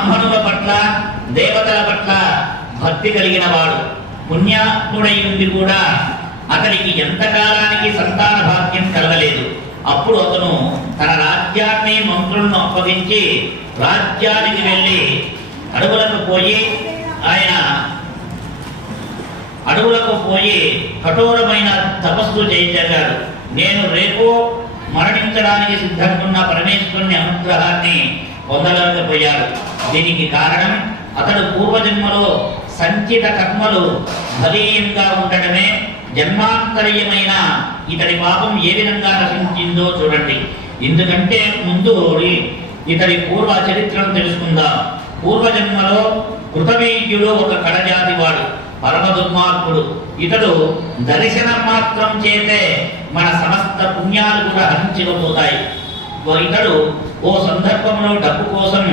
బ్రాహ్మణుల పట్ల దేవతల పట్ల భక్తి కలిగిన వాడు. పుణ్యాత్ముడై ఉండి కూడా అతనికి ఎంతకాలానికి సంతాన భాగ్యం కలగలేదు. అప్పుడు అతను తన రాజ్యాన్ని మంత్రులను అప్పగించి రాజ్యానికి వెళ్ళి అడవులకు పోయి కఠోరమైన తపస్సు చేయించాడు. నేను రేపు మరణించడానికి సిద్ధంగా ఉన్న పరమేశ్వరుని అనుగ్రహాన్ని పొందలేకపోయాడు. దీనికి కారణం అతడు పూర్వజన్మలో సంచిత కర్మలు బలీయంగా ఉండడమే. జన్మాంతరీయమైన ఇతడి పాపం ఏ విధంగా నశించిందో చూడండి. ఎందుకంటే ముందు ఇతడి పూర్వ చరిత్రను తెలుసుకుందాం. పూర్వజన్మలో కృతవీర్యుడు ఒక కడజాతి వాడు, పరమ దుర్మార్గుడు. ఇతడు దర్శనం మాత్రం చేతే మన సమస్త పుణ్యాలు కూడా హరించకపోతాయి. ఇతడు ఓ సందర్భంలో డబ్బు కోసం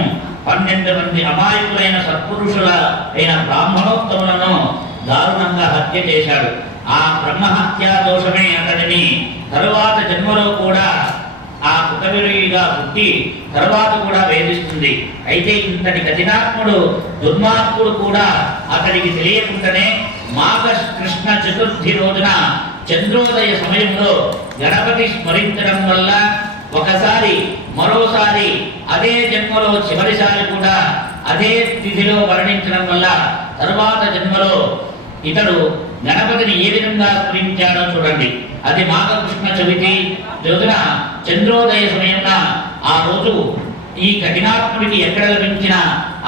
12 మంది అమాయకులైన సత్పురుషుల అయిన బ్రాహ్మణోత్తములను దారుణంగా హత్య చేశాడు. ఆ బ్రహ్మహత్యా దోషమే అతడిని తరువాత జన్మలో కూడా ఆ కృతవీరుడిగా పుట్టి తరువాత కూడా వేధిస్తుంది. అయితే ఇంతటి కఠినాత్ముడు దుర్మార్గుడు కూడా అతడికి తెలియకుండానే మాఘ కృష్ణ చతుర్థి రోజున చంద్రోదయ సమయంలో గణపతి స్మరించడం వల్ల ఒకసారి మరోసారి అదే జన్మలో చివరిసారి కూడా అదే తిథిలో మరణించడం వల్ల తరువాత జన్మలో ఇతడు గణపతిని ఏ విధంగా స్మరించాడో చూడండి. అది మాఘకృష్ణ చవితి రోజున చంద్రోదయ సమయంలో ఆ రోజు ఈ కఠినాత్ముడికి ఎక్కడ లభించిన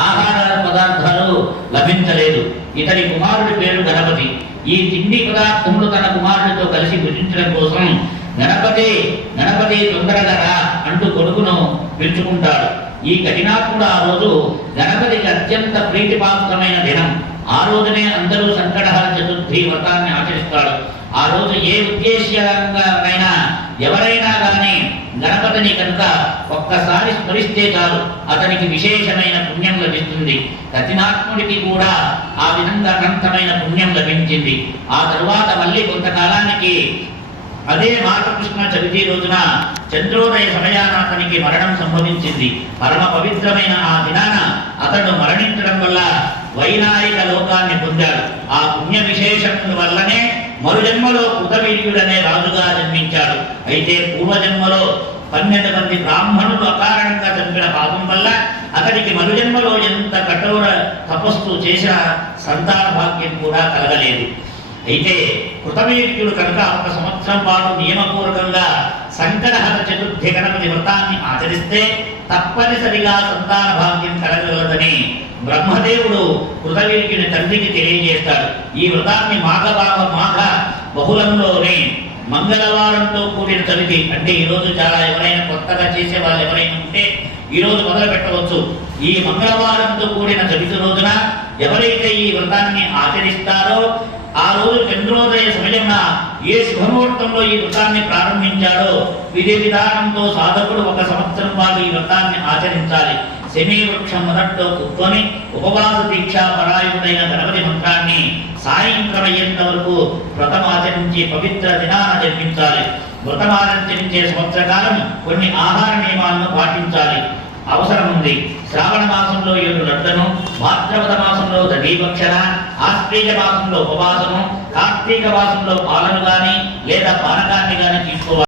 ఆహార పదార్థాలు లభించలేదు. ఇతడి కుమారుడి పేరు గణపతి. ఈ తిండి పదార్థములు తన కుమారుడితో కలిసి భుజించడం కోసం గణపతి తొందరగా రా అంటూ కొడుకును పిలుచుకుంటాడు. ఈ కఠినాత్ముడు ఆ రోజు గణపతికి అత్యంత ప్రీతిపాత్రమైన దినం. ఆ రోజునే అందరూ సంకటహర చతుర్థి వ్రతాన్ని ఆచరిస్తాడు. ఆ రోజు ఏ ఉద్దేశ్యంగానైనా ఎవరైనా కానీ గణపతిని కనుక ఒక్కసారి స్మరిస్తే చాలు అతనికి విశేషమైన పుణ్యం లభిస్తుంది. కఠినాత్ముడికి కూడా ఆ విధంగా అనంతమైన పుణ్యం లభించింది. ఆ తరువాత మళ్ళీ కొంతకాలానికి అదే మాఘకృష్ణ చవితి రోజున చంద్రోదయ సమయాన అతనికి మరణం సంభవించింది. పరమ పవిత్రమైన ఆ దినాన అతడు మరణించడం వల్ల వైనాయిక లోకాన్ని పొందాడు. ఆ పుణ్య విశేషం వల్లనే మరుజన్మలో కృతవీర్యుడనే రాజుగా జన్మించాడు. అయితే పూర్వజన్మలో 12 మంది బ్రాహ్మణులు అకారణంగా చంపిన పాపం వల్ల అతడికి మరుజన్మలో ఎంత కఠోర తపస్సు చేసిన సంతాన భాగ్యం కూడా కలగలేదు. అయితే కృతవీర్యుడు కనుక 1 సంవత్సరం పాటు నియమపూర్వకంగా సంకటహర చతుర్థి గణపతి వ్రతాన్ని ఆచరిస్తే తప్పనిసరిగా సంతాన భాగ్యం కలగలదని బ్రహ్మదేవుడు కృతవీర్యుని తండ్రికి తెలియజేస్తాడు. ఈ వ్రతాన్ని మాఘ బహుళంలోనే మంగళవారంతో కూడిన చవితి అంటే ఈరోజు చాలా ఎవరైనా కొత్తగా చేసే వాళ్ళు ఎవరైనా ఉంటే ఈరోజు మొదలు పెట్టవచ్చు. ఈ మంగళవారంతో కూడిన చవితి రోజున ఎవరైతే ఈ వ్రతాన్ని ఆచరిస్తారో ఆ రోజు చంద్రోదయ సమయమున ఏ శుభముహూర్తంలో ఈ వ్రతాన్ని ప్రారంభించాడో విధి విధానంతో సాధకుడు 1 సంవత్సరం పాటు ఈ వ్రతాన్ని ఆచరించాలి. శమీ వృక్షం మొదట్లో కూర్చొని ఉపవాస దీక్ష పరాయుడైన గణపతి మంత్రాన్ని సాయంత్రం అయ్యేంత వరకు వ్రతం ఆచరించి పవిత్ర దినాన జన్మించాలి. వ్రతం ఆచరించే సంవత్సర కాలం కొన్ని ఆహార నియమాలను పాటించాలి అవసరం ఉంది. శ్రావణ మాసంలో 7 లడ్లను, భాద్రపద మాసంలో దధీభక్షణ, ఆశ్వీజ మాసంలో ఉపవాసము, కార్తీక మాసంలో పాలను గాని లేదా పానకాన్ని గాని తీసుకోవాలి.